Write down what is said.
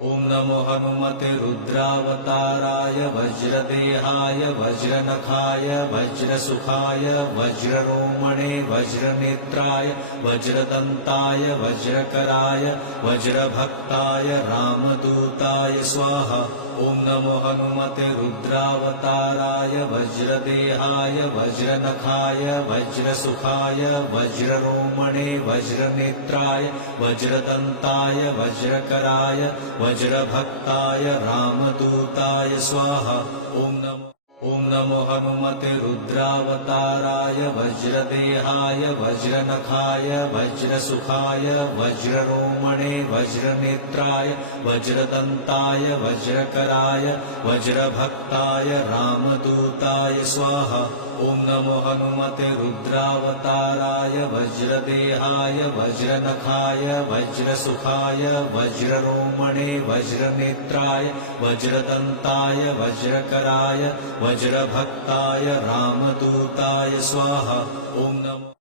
ॐ नमो हनुमते रुद्रावताराय वज्रदेहाय वज्रनखाय वज्रसुखाय वज्ररोमणे वज्रनेत्राय वज्रदन्ताय वज्रकराय वज्रभक्ताय रामदूताय स्वाहा। ॐ नमो हनुमते रुद्रावताराय वज्रदेहाय वज्रनखाय वज्रसुखाय वज्ररोमणे वज्रनेत्राय वज्रदन्ताय वज्रकराय वज्रभक्ताय रामदूताय स्वाहा। ॐ नमो हनुमते रुद्रावताराय वज्रदेहाय वज्रनखाय वज्रसुखाय वज्ररोमणे वज्रनेत्राय वज्रदन्ताय वज्रकराय वज्रभक्ताय रामदूताय स्वाहा। ॐ नमो हनुमते रुद्रावताराय वज्रदेहाय वज्रनखाय वज्रसुखाय वज्ररोमणे वज्रनेत्राय वज्रदन्ताय वज्रकराय वज्रभक्ताय रामदूताय स्वाहा।